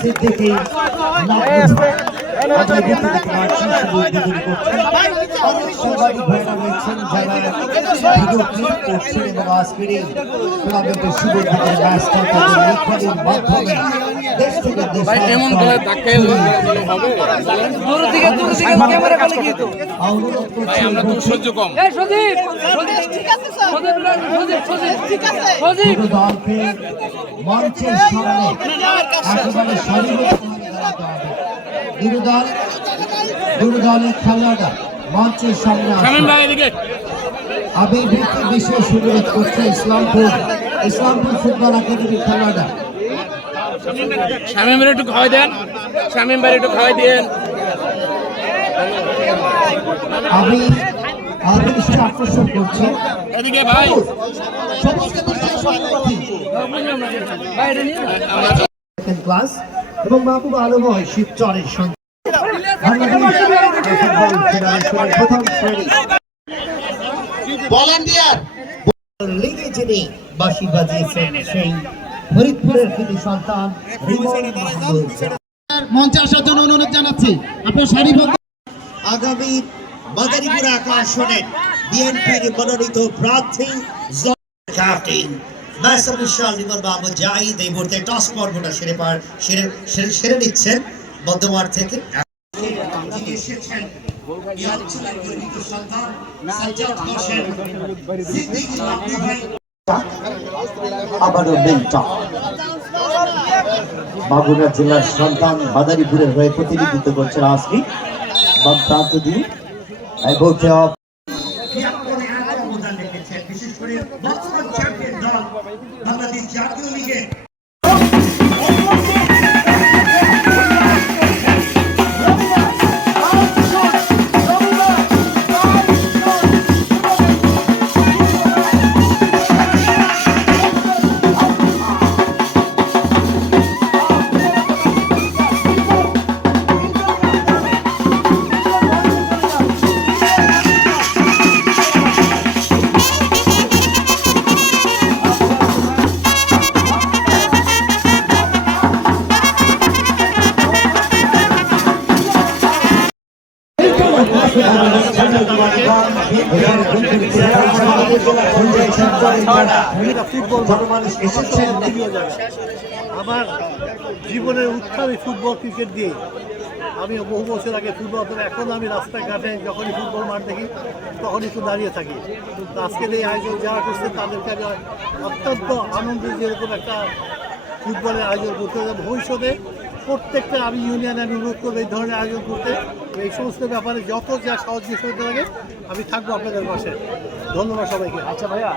সিদ্দিকী এমন সহ্য কম দলকে মঞ্চের সামনে একেবারে দুটো দলের খেলোয়াড়রা মঞ্চের সামনে আবির্ভূতি বিশেষ অনুরোধ করছে ইসলামপুর ফুটবল একাডেমির খেলোয়াড়রা। শামীম ভাই একটু খাওয়াই দেন, শামীম ভাই একটু খাওয়াই দেন। আকর্ষণ করছে এদিকে ভাই ক্লাস এবং মাহবুব আলম হয় শিবচরের প্রথম শ্রেণী ভলান্টিয়ার লিগে যিনি বাঁশি বাজিয়েছেন সেই ফরিদপুরের কৃতি সন্তান মঞ্চে আসার জন্য অনুরোধ জানাচ্ছি। আপনার সারিবদ্ধ আগামী মাদারীপুর আসনের বিএনপির মনোনীত প্রার্থী বাবু জাহিদ এই মুহূর্তে টস পর্বটা সেরে নিচ্ছেন মধ্যমাঠ থেকে। মাগুরা জেলার সন্তান মাদারীপুরের হয়ে প্রতিনিধিত্ব করছেন আজকে প্রান্ত দিয়ে বিশেষ করে বাংলাদেশ জাতীয় লিগে আমার জীবনের উত্থান ফুটবল ক্রিকেট দিয়ে। আমি বহু বছর আগে ফুটবল, এখন আমি রাস্তাঘাটে যখনই ফুটবল মাঠ দেখি তখনই একটু দাঁড়িয়ে থাকি। তো আজকের এই আয়োজন যারা করছে তাদেরকে আমি অত্যন্ত আনন্দ, যেরকম একটা ফুটবলের আয়োজন করতে হবে ভবিষ্যতে প্রত্যেকটা আমি ইউনিয়নে অনুরোধ করবো এই ধরনের আয়োজন করতে। এই সমস্ত ব্যাপারে যত যা সহযোগিতা লাগে আমি থাকবো আপনাদের পাশে। ধন্যবাদ সবাইকে। আচ্ছা ভাইয়া।